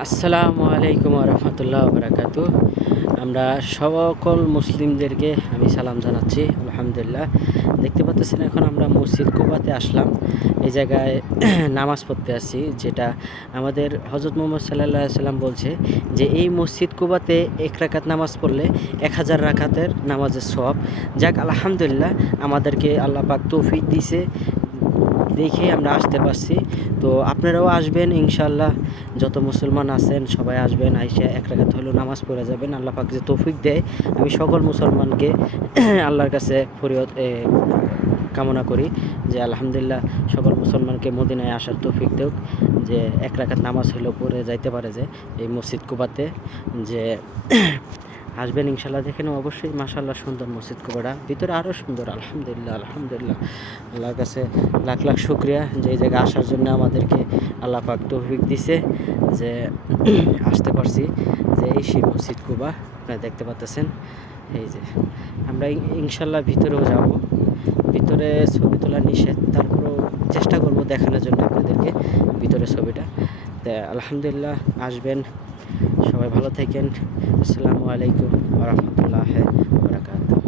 আসসালামু আলাইকুম রহমতুল্লাহ বারাকাতু। আমরা সকল মুসলিমদেরকে আমি সালাম জানাচ্ছি। আলহামদুলিল্লাহ, দেখতে পাচ্ছেন এখন আমরা মসজিদ কুবাতে আসলাম। এই জায়গায় নামাজ পড়তে আসছি, যেটা আমাদের হজরত মুহাম্মদ সাল্লাল্লাহু আলাইহি সাল্লাম বলছে যে এই মসজিদ কুবাতে 1 রাকাত নামাজ পড়লে 1000 রাকাতের নামাজের সওয়াব। যাক আলহামদুলিল্লাহ, আমাদেরকে আল্লাহ পাক তৌফিক দিয়েছে দেখে আমরা আসতে পারছি। তো আপনারাও আসবেন ইনশাআল্লাহ, যত মুসলমান আছেন সবাই আসবেন, আইসা 1 রাকাত হলেও নামাজ পড়ে যাবেন। আল্লাহ পাক যে তৌফিক দেয়, আমি সকল মুসলমানকে আল্লাহর কাছে ফরিয়াদ কামনা করি যে আলহামদুলিল্লাহ সকল মুসলমানকে মদিনায় আসার তৌফিক দেওক, যে 1 রাকাত নামাজ হলেও পড়ে যাইতে পারে যে এই মসজিদ কুবাতে। যে আসবেন ইনশাল্লাহ, দেখেন অবশ্যই মাশাআল্লাহ সুন্দর মসজিদ কুবাটা, ভিতরে আরও সুন্দর। আলহামদুলিল্লাহ আলহামদুলিল্লাহ, আল্লাহর কাছে লাখ লাখ শুকরিয়া যে এই জায়গায় আসার জন্য আমাদেরকে আল্লাহ পাক তৌফিক দিছে, যে আসতে পারছি। যে এই সেই মসজিদ কুবা আপনারা দেখতে পাচ্ছেন। এই যে আমরা ইনশাল্লাহ ভিতরেও যাব, ভিতরে ছবি তোলা নিষেধ, তারপরেও চেষ্টা করব দেখানোর জন্য আপনাদেরকে ভিতরে ছবিটা। তা আলহামদুলিল্লাহ, আসবেন সবাই, ভালো থাকেন। আসসালামু আলাইকুম ওয়া রাহমাতুল্লাহি ওয়া বারাকাতুহু।